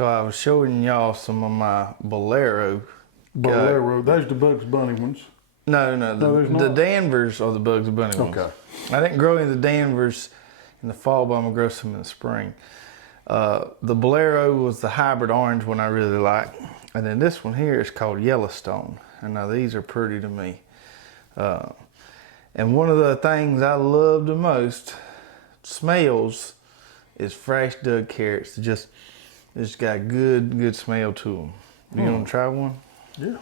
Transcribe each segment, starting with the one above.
So I was showing y'all some of my Bolero. Those the Bugs Bunny ones. No, the Danvers are the Bugs Bunny ones. Okay. I didn't grow any of the Danvers in the fall, but I'm gonna grow some in the spring. The Bolero was the hybrid orange one I really like. And then this one here is called Yellowstone. And now these are pretty to me. And one of the things I love the most, smells, is fresh dug carrots. They just got good smell to them. You gonna try one? Yeah.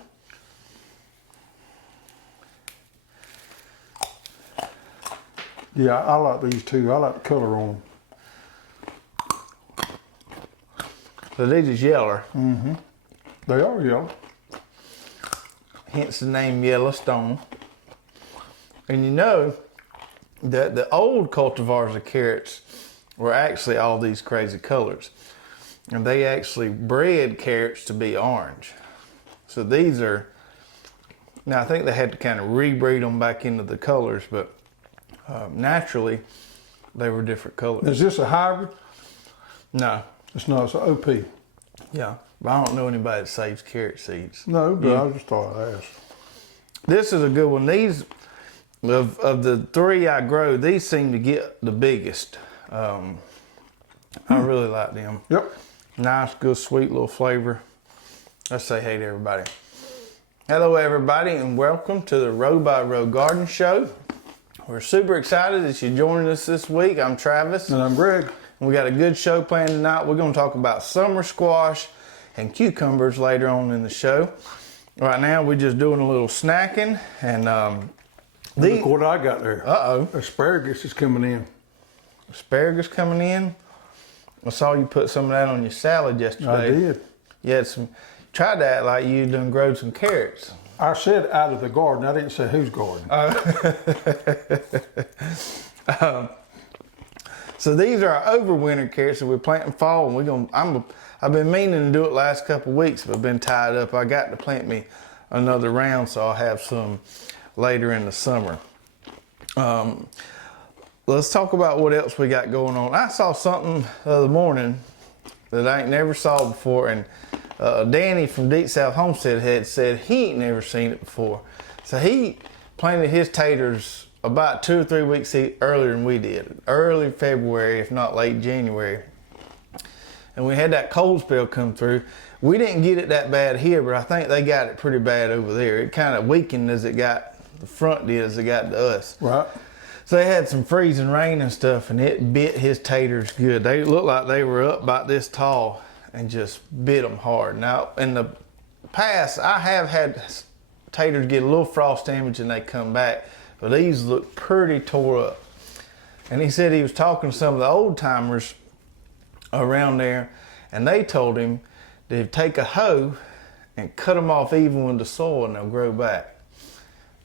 Yeah, I like these too. I like the color on them. So these is yeller. Mm-hmm. They are yellow. Hence the name Yellowstone. And you know that the old cultivars of carrots were actually all these crazy colors. And they actually bred carrots to be orange. So these are, now I think they had to kind of rebreed them back into the colors, but naturally they were different colors. Is this a hybrid? No. It's not, it's an OP. Yeah, but I don't know anybody that saves carrot seeds. No, but I just thought I'd ask. This is a good one. These, of the three I grow, these seem to get the biggest. I really like them. Yep. Nice, good, sweet little flavor. Let's say hey to everybody. Hello, everybody, and welcome to the Row by Row Garden Show. We're super excited that you're joining us this week. I'm Travis. And I'm Greg. We got a good show planned tonight. We're going to talk about summer squash and cucumbers later on in the show. Right now, we're just doing a little snacking. And look what I got there. Uh-oh. Asparagus is coming in. Asparagus coming in. I saw you put some of that on your salad yesterday. I did. You had some, tried to act like you done growed some carrots. I said out of the garden. I didn't say whose garden. So these are our overwinter carrots that we're planting fall, and I've been meaning to do it last couple of weeks, but I've been tied up. I got to plant me another round, so I'll have some later in the summer. Let's talk about what else we got going on. I saw something the other morning that I ain't never saw before, and Danny from Deep South Homestead had said he ain't never seen it before. So he planted his taters about 2 or 3 weeks earlier than we did. Early February, if not late January. And we had that cold spell come through. We didn't get it that bad here, but I think they got it pretty bad over there. It kind of weakened as it got, the front did as it got to us. Right. So they had some freezing rain and stuff, and it bit his taters good. They looked like they were up about this tall and just bit them hard. Now, in the past, I have had taters get a little frost damage and they come back, but these look pretty tore up. And he said he was talking to some of the old timers around there, and they told him to take a hoe and cut them off even with the soil and they'll grow back.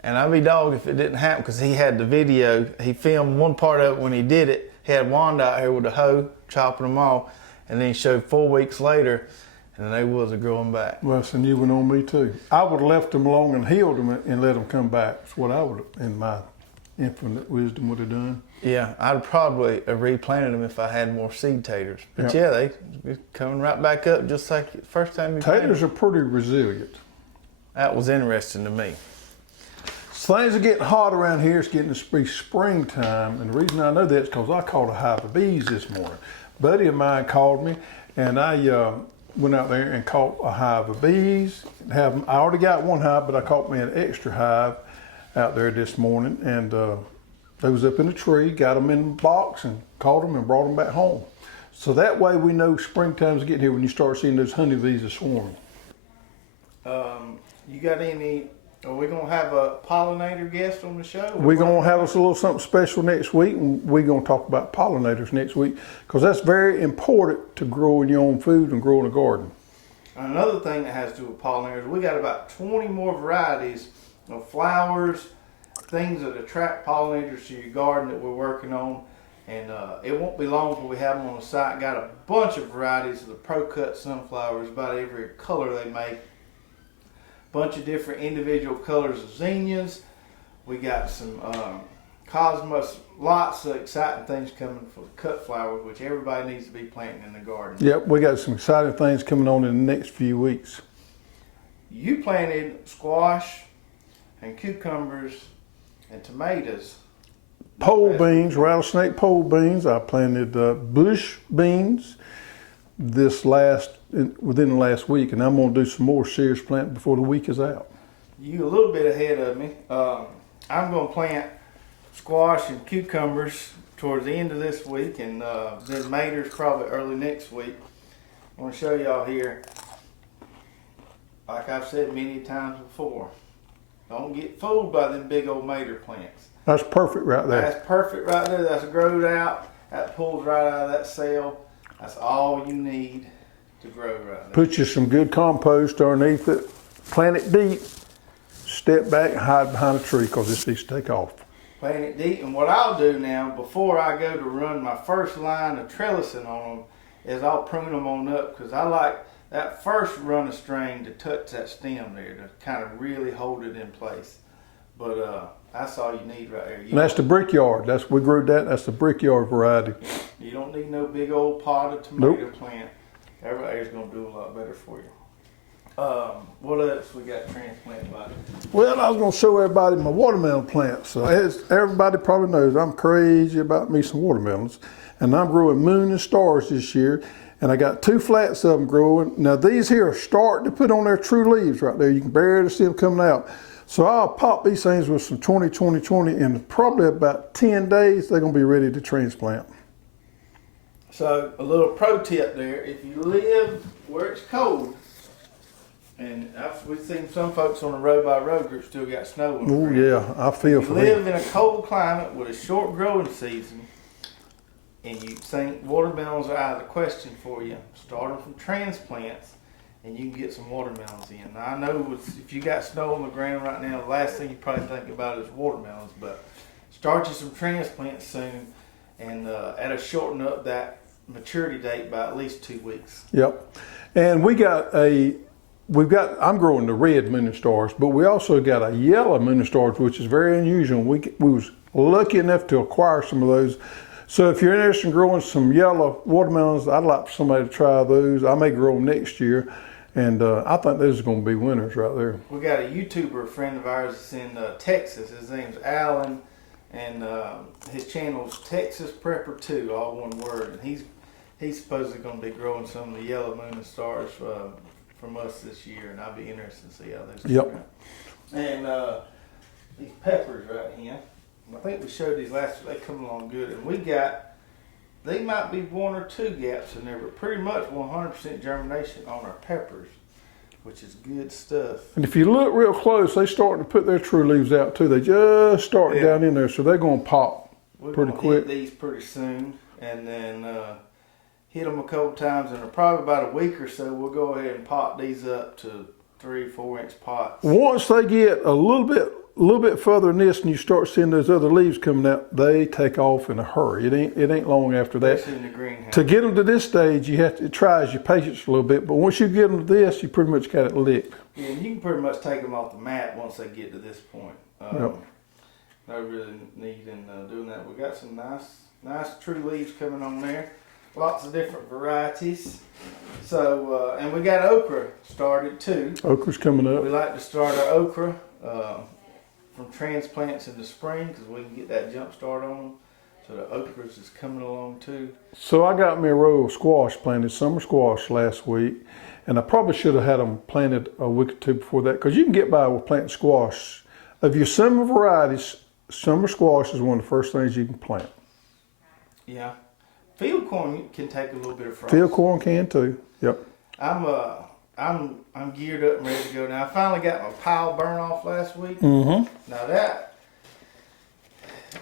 And I'd be dogged if it didn't happen, because he had the video. He filmed one part of it when he did it. He had Wanda out here with a hoe chopping them off, and then he showed 4 weeks later, and they was growing back. Well, that's a new one on me too. I would have left them alone and healed them and let them come back. That's what I would, in my infinite wisdom, would have done. Yeah, I'd probably have replanted them if I had more seed taters. But yeah, they coming right back up just like the first time you planted them. Taters are pretty resilient. That was interesting to me. Things are getting hot around here. It's getting to be springtime, and the reason I know that is because I caught a hive of bees this morning. A buddy of mine called me, and I went out there and caught a hive of bees. I already got one hive, but I caught me an extra hive out there this morning, and they was up in a tree, got them in a box, and caught them and brought them back home. So that way we know springtime's getting here when you start seeing those honeybees are swarming. You got any? Are we gonna have a pollinator guest on the show? We're gonna have us a little something special next week, and we're gonna talk about pollinators next week, because that's very important to growing your own food and growing a garden. Another thing that has to do with pollinators, we got about 20 more varieties of flowers, things that attract pollinators to your garden that we're working on. And it won't be long before we have them on the site. Got a bunch of varieties of the Pro Cut sunflowers, about every color they make. Bunch of different individual colors of zinnias. We got some causing us lots of exciting things coming for cut flowers, which everybody needs to be planting in the garden. Yep, we got some exciting things coming on in the next few weeks. You planted squash and cucumbers and tomatoes. Pole beans, rattlesnake pole beans. I planted bush beans within the last week, and I'm going to do some more serious planting before the week is out. You a little bit ahead of me. I'm going to plant squash and cucumbers towards the end of this week, and then tomatoes probably early next week. I want to show y'all here. Like I've said many times before, don't get fooled by them big old tomato plants. That's perfect right there. That's perfect right there. That's growed out. That pulls right out of that cell. That's all you need to grow right there. Put you some good compost underneath it. Plant it deep. Step back and hide behind a tree because this needs to take off. Plant it deep. And what I'll do now, before I go to run my first line of trellising on them, is I'll prune them on up, because I like that first run of string to touch that stem there to kind of really hold it in place. But that's all you need right there. And that's the brickyard. We grew that. That's the brickyard variety. You don't need no big old pot of tomato plant. Everybody's going to do a lot better for you. What else we got transplanted by? Well, I was going to show everybody my watermelon plants. So as everybody probably knows, I'm crazy about me some watermelons. And I'm growing moon and stars this year. And I got 2 flats of them growing. Now these here are starting to put on their true leaves right there. You can barely see them coming out. So I'll pop these things with some 20-20-20, and probably about 10 days, they're gonna be ready to transplant. So a little pro tip there, if you live where it's cold, and we've seen some folks on the road by road group still got snow on the Oh ground. yeah, I feel If for you them. live in a cold climate with a short growing season, and you think watermelons are out of the question for you, start them from transplants, and you can get some watermelons in. Now, I know if you got snow on the ground right now, the last thing you probably think about is watermelons, but start you some transplants soon, and that'll shorten up that maturity date by at least 2 weeks. Yep. And I'm growing the red moon and stars, but we also got a yellow moon and stars, which is very unusual. We was lucky enough to acquire some of those. So if you're interested in growing some yellow watermelons, I'd like for somebody to try those. I may grow them next year. And I think those are going to be winners right there. We got a YouTuber friend of ours that's in Texas. His name's Alan, and his channel's Texas Prepper 2, all one word. And he's supposedly going to be growing some of the yellow moon and stars from us this year, and I'll be interested to see how those come out. And these peppers right here, I think we showed these last week. They come along good, and they might be 1 or 2 gaps in there, but pretty much 100% germination on our peppers, which is good stuff. And if you look real close, they're starting to put their true leaves out too. They just started down in there, so they're going to pop pretty quick. Hit these pretty soon, and then hit them a couple times, and in probably about a week or so, we'll go ahead and pot these up to 3-4 inch pots. Once they get a little bit further in this, and you start seeing those other leaves coming out, they take off in a hurry. It ain't long after that. Especially in the greenhouse. To get them to this stage, it tries your patience a little bit, but once you get them to this, you pretty much got it licked. Yeah, and you can pretty much take them off the mat once they get to this point. Yep. No really need in doing that. We got some nice true leaves coming on there. Lots of different varieties. So, and we got okra started too. Okra's coming up. We like to start our okra from transplants in the spring, because we can get that jump start on them. So the okras is coming along too. So I got me a row of squash planted, summer squash last week, and I probably should have had them planted a week or 2 before that, because you can get by with planting squash. Of your summer varieties, summer squash is one of the first things you can plant. Yeah. Field corn can take a little bit of frost. Field corn can too. Yep. I'm geared up and ready to go now. I finally got my pile burn off last week. Mm-hmm. Now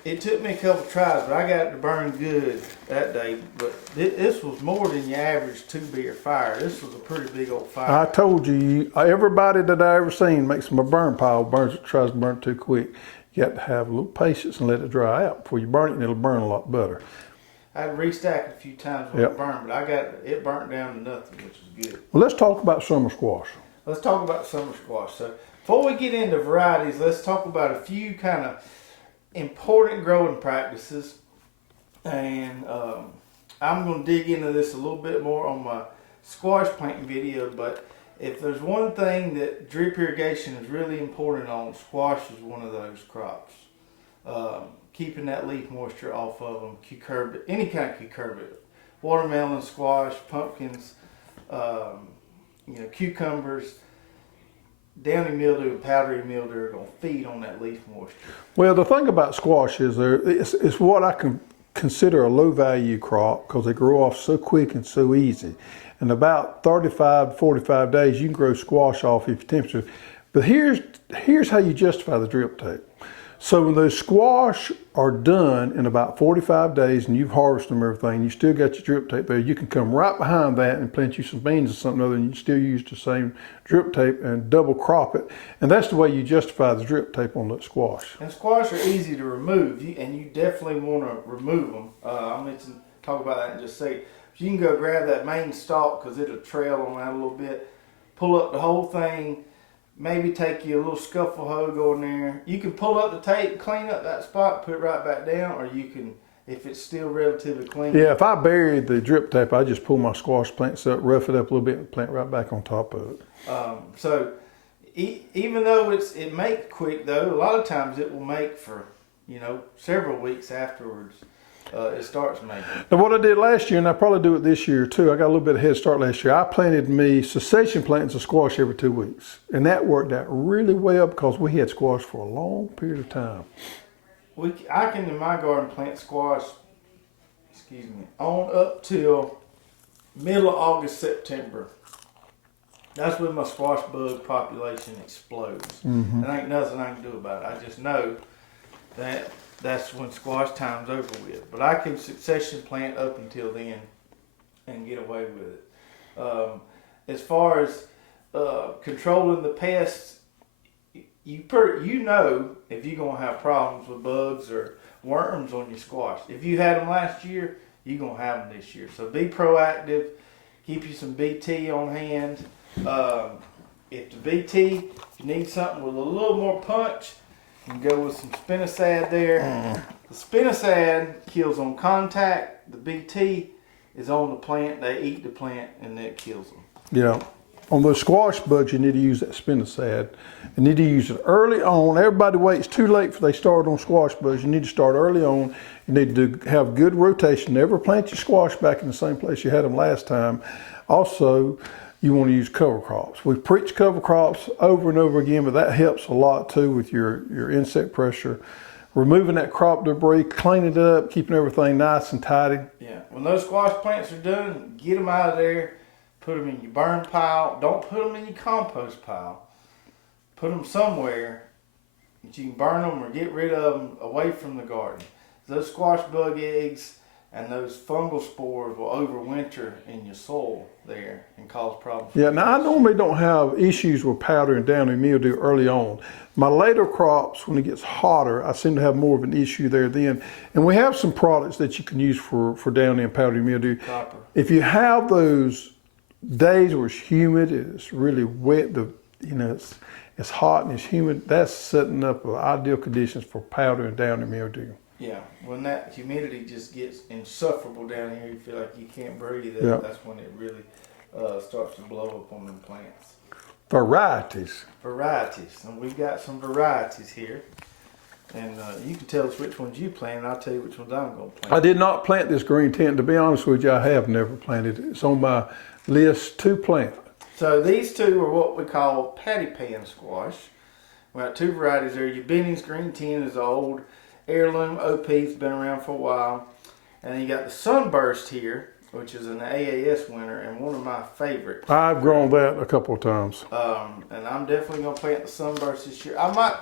it took me a couple tries, but I got it to burn good that day. But this was more than your average 2-beer fire. This was a pretty big old fire. I told you, everybody that I ever seen makes them a burn pile, tries to burn it too quick. You got to have a little patience and let it dry out before you burn it, and it'll burn a lot better. I had restacked it a few times when it burned, but it burnt down to nothing, which was good. Well, let's talk about summer squash. Let's talk about summer squash. So before we get into varieties, let's talk about a few kind of important growing practices, and I'm going to dig into this a little bit more on my squash planting video, but if there's one thing that drip irrigation is really important on, squash is one of those crops. Keeping that leaf moisture off of them, cucurbit, any kind of cucurbit, watermelon, squash, pumpkins, cucumbers, downy mildew and powdery mildew are going to feed on that leaf moisture. Well, the thing about squash is it's what I can consider a low value crop because they grow off so quick and so easy. In about 35 to 45 days, you can grow squash off if your temperature. But here's how you justify the drip tape. So when those squash are done in about 45 days and you've harvested them and everything, you still got your drip tape there, you can come right behind that and plant you some beans or something other, and you can still use the same drip tape and double crop it. And that's the way you justify the drip tape on that squash. And squash are easy to remove, and you definitely want to remove them. I'll talk about that in just a second. You can go grab that main stalk because it'll trail on that a little bit. Pull up the whole thing. Maybe take you a little scuffle hoe, go in there. You can pull up the tape, clean up that spot, put it right back down, or you can, if it's still relatively clean. Yeah, if I buried the drip tape, I just pull my squash plants up, rough it up a little bit, and plant right back on top of it. So even though it makes quick though, a lot of times it will make for several weeks afterwards. It starts making. Now what I did last year, and I probably do it this year too, I got a little bit of head start last year. I planted me cessation plantings of squash every 2 weeks. And that worked out really well because we had squash for a long period of time. I can in my garden plant squash, on up till middle of August, September. That's when my squash bug population explodes. Mm-hmm. There ain't nothing I can do about it. I just know that that's when squash time's over with. But I can succession plant up until then and get away with it. As far as controlling the pests, you know if you're going to have problems with bugs or worms on your squash. If you had them last year, you're going to have them this year. So be proactive. Keep you some BT on hand. If the BT, if you need something with a little more punch, you can go with some spinosad there. The spinosad kills on contact. The BT is on the plant. They eat the plant and that kills them. Yeah. On those squash bugs, you need to use that spinosad. You need to use it early on. Everybody waits too late for they start on squash bugs. You need to start early on. You need to have good rotation. Never plant your squash back in the same place you had them last time. Also, you want to use cover crops. We preach cover crops over and over again, but that helps a lot too with your insect pressure. Removing that crop debris, cleaning it up, keeping everything nice and tidy. Yeah, when those squash plants are done, get them out of there, put them in your burn pile. Don't put them in your compost pile. Put them somewhere that you can burn them or get rid of them away from the garden. Those squash bug eggs and those fungal spores will overwinter in your soil there and cause problems. Yeah, now I normally don't have issues with powder and downy mildew early on. My later crops, when it gets hotter, I seem to have more of an issue there then. And we have some products that you can use for downy and powdery mildew. Copper. If you have those days where it's humid, it's really wet, it's hot and it's humid, that's setting up ideal conditions for powder and downy mildew. Yeah, when that humidity just gets insufferable down here, you feel like you can't breathe. That's when it really starts to blow up on them plants. Varieties. And we've got some varieties here. And you can tell us which ones you plant, and I'll tell you which ones I'm going to plant. I did not plant this green tent. To be honest with you, I have never planted it. It's on my list to plant. So these two are what we call patty pan squash. We got two varieties there. Your Benny's green tent is old. Heirloom OP's been around for a while. And then you got the Sunburst here, which is an AAS winner and one of my favorites. I've grown that a couple of times. And I'm definitely going to plant the Sunburst this year. I might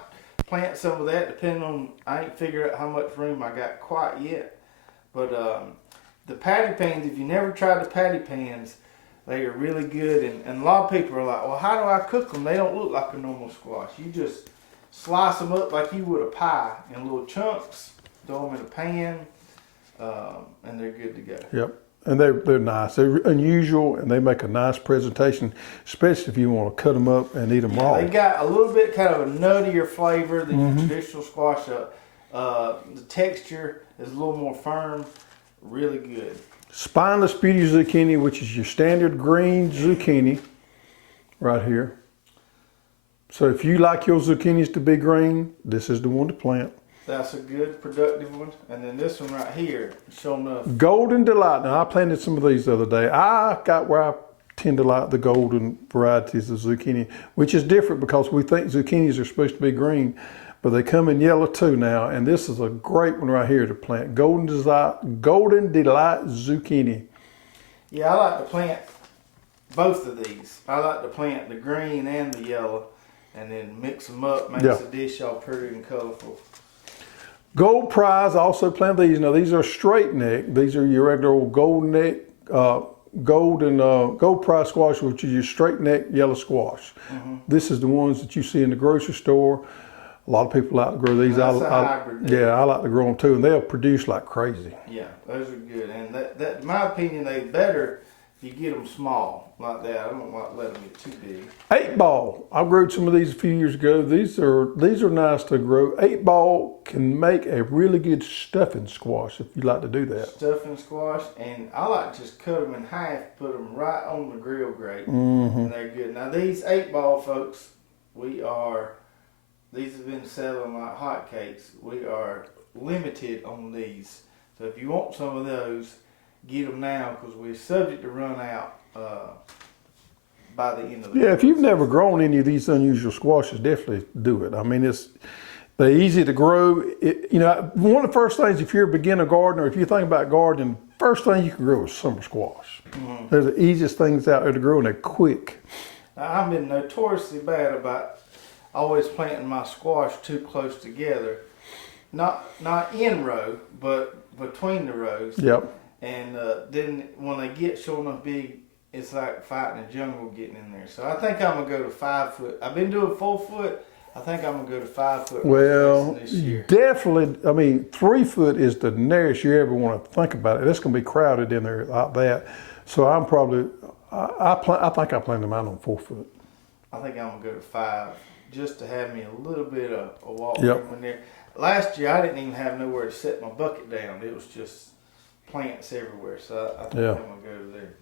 plant some of that depending on, I ain't figured out how much room I got quite yet. But the patty pans, if you never tried the patty pans, they are really good. And a lot of people are like, well, how do I cook them? They don't look like a normal squash. You just slice them up like you would a pie in little chunks, throw them in a pan, and they're good to go. Yep, and they're nice. They're unusual, and they make a nice presentation, especially if you want to cut them up and eat them raw. They got a little bit kind of a nuttier flavor than your traditional squash. The texture is a little more firm, really good. Spineless beauty zucchini, which is your standard green zucchini right here. So if you like your zucchinis to be green, this is the one to plant. That's a good productive one. And then this one right here, sure enough. Golden Delight. Now I planted some of these the other day. I got where I tend to like the golden varieties of zucchini, which is different because we think zucchinis are supposed to be green, but they come in yellow too now. And this is a great one right here to plant. Golden Delight zucchini. Yeah, I like to plant both of these. I like to plant the green and the yellow and then mix them up, makes the dish all pretty and colorful. Gold Prize, I also plant these. Now these are straight neck. These are your regular old gold neck, gold prize squash, which is your straight neck yellow squash. Mm-hmm. This is the ones that you see in the grocery store. A lot of people like to grow these. That's a hybrid. Yeah, I like to grow them too, and they'll produce like crazy. Yeah, those are good, and that in my opinion, they better if you get them small like that. I don't like letting them get too big. 8-ball. I grew some of these a few years ago. These are nice to grow. 8-ball can make a really good stuffing squash if you like to do that. Stuffing squash, and I like to just cut them in half, put them right on the grill grate, and they're good. Now these 8-ball folks, these have been selling like hotcakes. We are limited on these, so if you want some of those, get them now because we're subject to run out by the end of the Yeah, if you've never grown any of these unusual squashes, definitely do it. I mean, they're easy to grow. One of the first things, if you're a beginner gardener, if you think about gardening, first thing you can grow is summer squash. Mm-hmm. They're the easiest things out there to grow, and they're quick. Now, I've been notoriously bad about always planting my squash too close together. Not in row, but between the rows. Yep. And then when they get short enough big, it's like fighting a jungle getting in there. So I think I'm gonna go to 5 foot. I've been doing 4 foot. I think I'm gonna go to 5 foot. Well, this year. Definitely. I mean, 3 foot is the nearest you ever want to think about it. It's gonna be crowded in there like that. So I'm probably. I think I planted mine on 4 foot. I think I'm gonna go to 5 just to have me a little bit of a walk Yep. in there. Last year I didn't even have nowhere to set my bucket down. It was just plants everywhere. So I think I'm gonna go there.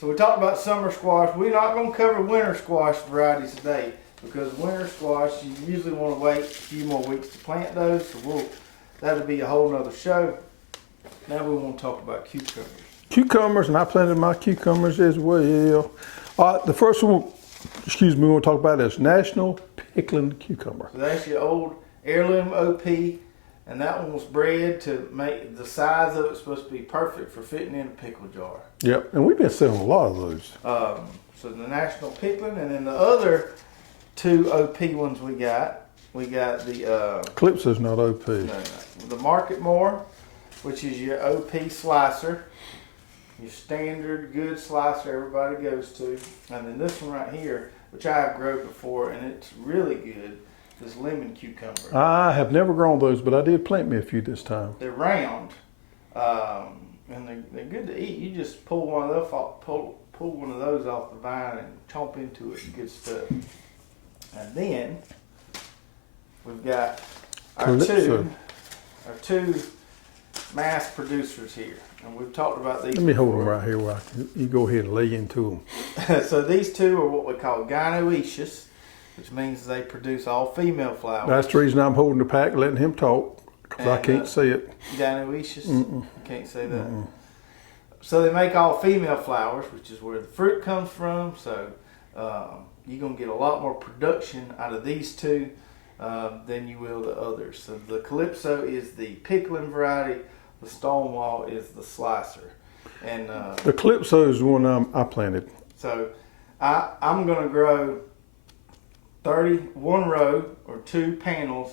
So we talked about summer squash. We're not going to cover winter squash varieties today because winter squash, you usually want to wait a few more weeks to plant those. So that'll be a whole nother show. Now we want to talk about cucumbers. Cucumbers, and I planted my cucumbers as well. The first one, we want to talk about is National Pickling Cucumber. So that's your old heirloom OP. And that one was bred to make the size of it supposed to be perfect for fitting in a pickle jar. Yep, and we've been selling a lot of those. So the National Pickling, and then the other 2 OP ones we got the Calypso's not OP. No, the Market More, which is your OP slicer, your standard good slicer everybody goes to, and then this one right here, which I have grown before, and it's really good. This lemon cucumber. I have never grown those, but I did plant me a few this time. They're round, and they're good to eat. You just pull one of those off the vine and chomp into it. Good stuff. And then we've got our two mass producers here, and we've talked about these. Let me hold them right here while you go ahead and lay into them. So these 2 are what we call gynoecious, which means they produce all female flowers. That's the reason I'm holding the pack, letting him talk, because I can't see it. Gynoecious? You can't say that. So they make all female flowers, which is where the fruit comes from. So you're going to get a lot more production out of these 2 than you will the others. So the Calypso is the pickling variety. The Stonewall is the slicer. And the Calypso is the one I planted. So I'm going to grow 31 row or 2 panels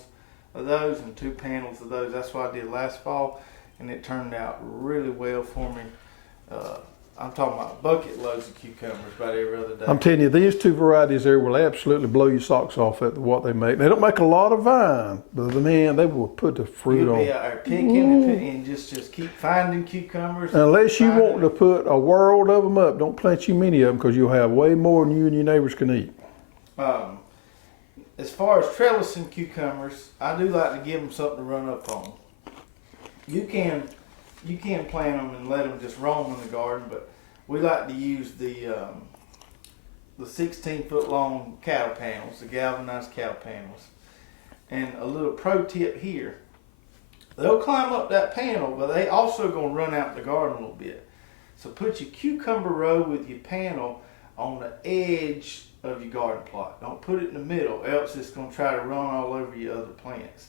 of those and 2 panels of those. That's what I did last fall, and it turned out really well for me. I'm talking about bucket loads of cucumbers about every other day. I'm telling you, these 2 varieties there will absolutely blow your socks off at what they make. They don't make a lot of vine, but man, they will put the fruit on. You'll be out there picking and just keep finding cucumbers. Unless you want to put a world of them up, don't plant you many of them because you'll have way more than you and your neighbors can eat. as far as trellis and cucumbers, I do like to give them something to run up on. You can plant them and let them just roam in the garden, but we like to use the 16-foot long cattle panels, the galvanized cattle panels. And a little pro tip here, they'll climb up that panel, but they also gonna run out in the garden a little bit. So put your cucumber row with your panel on the edge of your garden plot. Don't put it in the middle, else it's gonna try to run all over your other plants.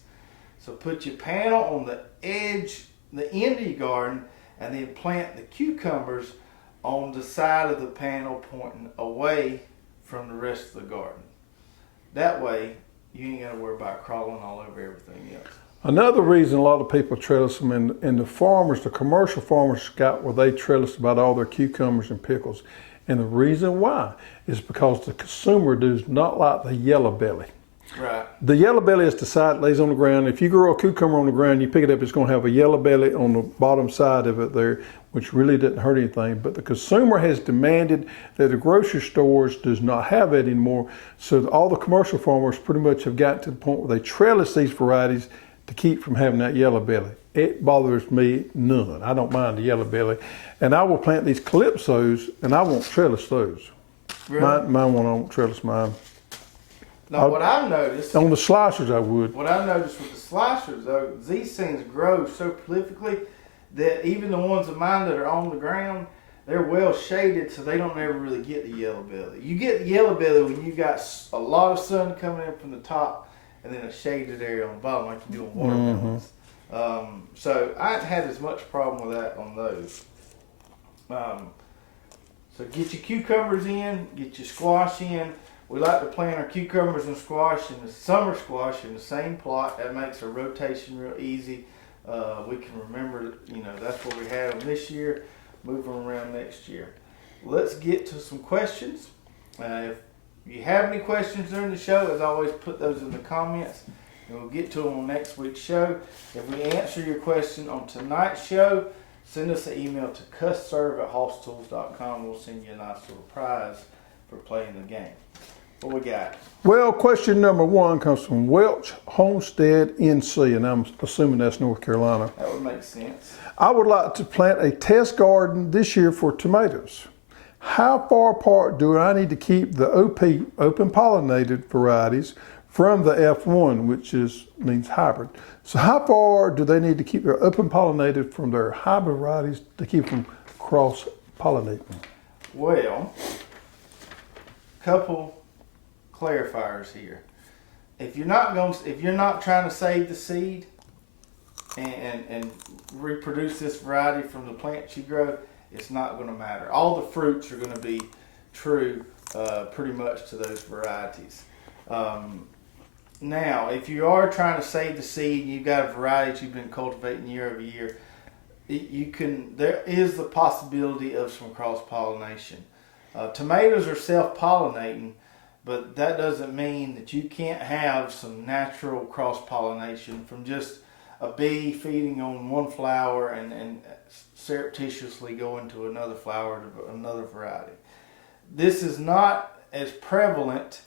So put your panel on the edge, the end of your garden, and then plant the cucumbers on the side of the panel pointing away from the rest of the garden. That way, you ain't gotta worry about crawling all over everything else. Another reason a lot of people trellis them, and the farmers, the commercial farmers, got where they trellis about all their cucumbers and pickles. And the reason why is because the consumer does not like the yellow belly. Right. The yellow belly is the side that lays on the ground. If you grow a cucumber on the ground, you pick it up, it's going to have a yellow belly on the bottom side of it there, which really doesn't hurt anything. But the consumer has demanded that the grocery stores does not have it anymore. So all the commercial farmers pretty much have gotten to the point where they trellis these varieties to keep from having that yellow belly. It bothers me none. I don't mind the yellow belly. And I will plant these calypsos, and I won't trellis those. Really? Mine won't trellis mine. Now, what I've noticed, On the slicers, I would. what I've noticed with the slicers, though, these things grow so prolifically that even the ones of mine that are on the ground, they're well shaded, so they don't ever really get the yellow belly. You get the yellow belly when you got a lot of sun coming in from the top and then a shaded area on the bottom, like you do on watermelons. So I haven't had as much problem with that on those. So get your cucumbers in, get your squash in. We like to plant our cucumbers and squash and the summer squash in the same plot. That makes our rotation real easy. We can remember, that's what we had them this year, move them around next year. Let's get to some questions. If you have any questions during the show, as always, put those in the comments and we'll get to them on next week's show. If we answer your question on tonight's show, send us an email to custserve@hosstools.com. We'll send you a nice little prize for playing the game. What we got? Well, question number 1 comes from Welch Homestead, NC, and I'm assuming that's North Carolina. That would make sense. I would like to plant a test garden this year for tomatoes. How far apart do I need to keep the OP, open pollinated varieties, from the F1, which means hybrid? So how far do they need to keep their open pollinated from their hybrid varieties to keep them cross pollinating? Well, couple clarifiers here. If you're not trying to save the seed and reproduce this variety from the plants you grow, it's not going to matter. All the fruits are going to be true pretty much to those varieties. Now, if you are trying to save the seed and you've got a variety that you've been cultivating year over year, there is the possibility of some cross-pollination. Tomatoes are self-pollinating, but that doesn't mean that you can't have some natural cross-pollination from just a bee feeding on one flower and surreptitiously going to another flower to another variety. This is not as prevalent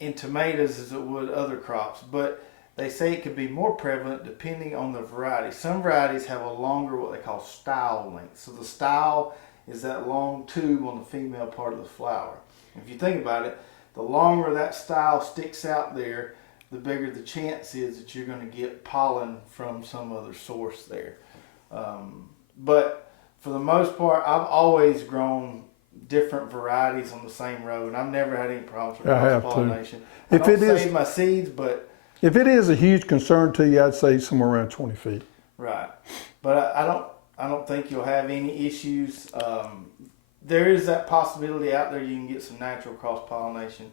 in tomatoes as it would other crops, but they say it could be more prevalent depending on the variety. Some varieties have a longer, what they call style length. So the style is that long tube on the female part of the flower. If you think about it, the longer that style sticks out there, the bigger the chance is that you're going to get pollen from some other source there. But for the most part, I've always grown different varieties on the same row, and I've never had any problems with cross-pollination. I don't save my seeds, but if it is a huge concern to you, I'd say somewhere around 20 feet. Right, but I don't think you'll have any issues. There is that possibility out there you can get some natural cross-pollination,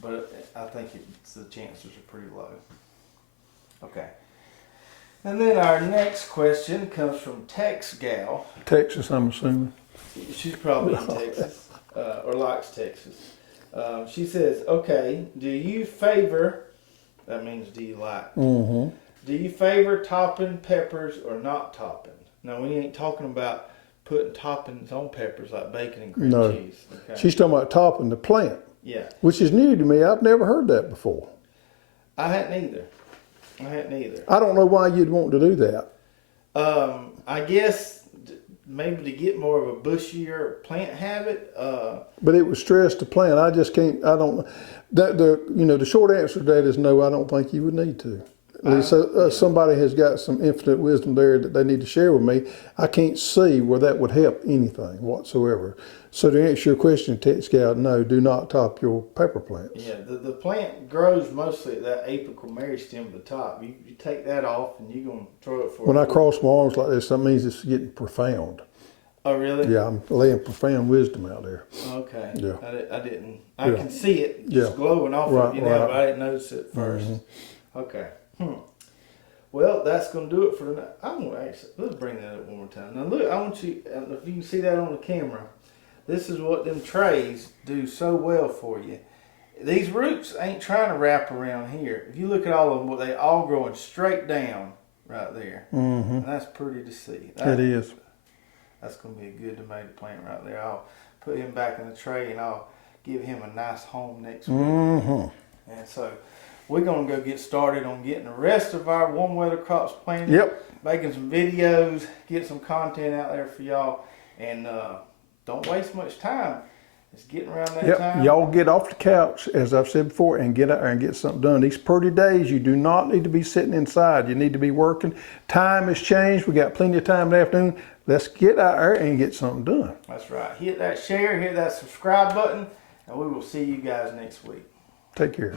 but I think the chances are pretty low. Okay. And then our next question comes from Tex Gal. Texas, I'm assuming. She's probably in Texas, or likes Texas. She says, okay, do you favor, that means do you like, do you favor topping peppers or not topping? Now, we ain't talking about putting toppings on peppers like bacon and cream cheese. Okay. She's talking about topping the plant. Yeah. Which is new to me. I've never heard that before. I hadn't either. I don't know why you'd want to do that. I guess maybe to get more of a bushier plant habit. But it was stress to plant. I just can't. I don't. The short answer to that is no. I don't think you would need to. So somebody has got some infinite wisdom there that they need to share with me. I can't see where that would help anything whatsoever. So to answer your question, Tech Scout, no, do not top your pepper plants. Yeah, the plant grows mostly at that apical meristem at the top. You take that off and you're going to throw it for When I cross my arms like this, that means it's getting profound. Oh, really? Yeah, I'm laying profound wisdom out there. Okay. Yeah. I didn't. I can see it just glowing off of you now, but I didn't notice it first. Okay. Well, that's going to do it for tonight. Let's bring that up one more time. Now, look, I want you, if you can see that on the camera, this is what them trays do so well for you. These roots ain't trying to wrap around here. If you look at all of them, they all growing straight down right there. And that's pretty to see. It is. That's going to be a good tomato plant right there. I'll put him back in the tray and I'll give him a nice home next week. And so we're going to go get started on getting the rest of our warm weather crops planted. Yep. Making some videos, get some content out there for y'all. And don't waste much time. It's getting around that time. Y'all get off the couch, as I've said before, and get out there and get something done. These pretty days, you do not need to be sitting inside. You need to be working. Time has changed. We got plenty of time in the afternoon. Let's get out there and get something done. That's right. Hit that share, hit that subscribe button, and we will see you guys next week. Take care.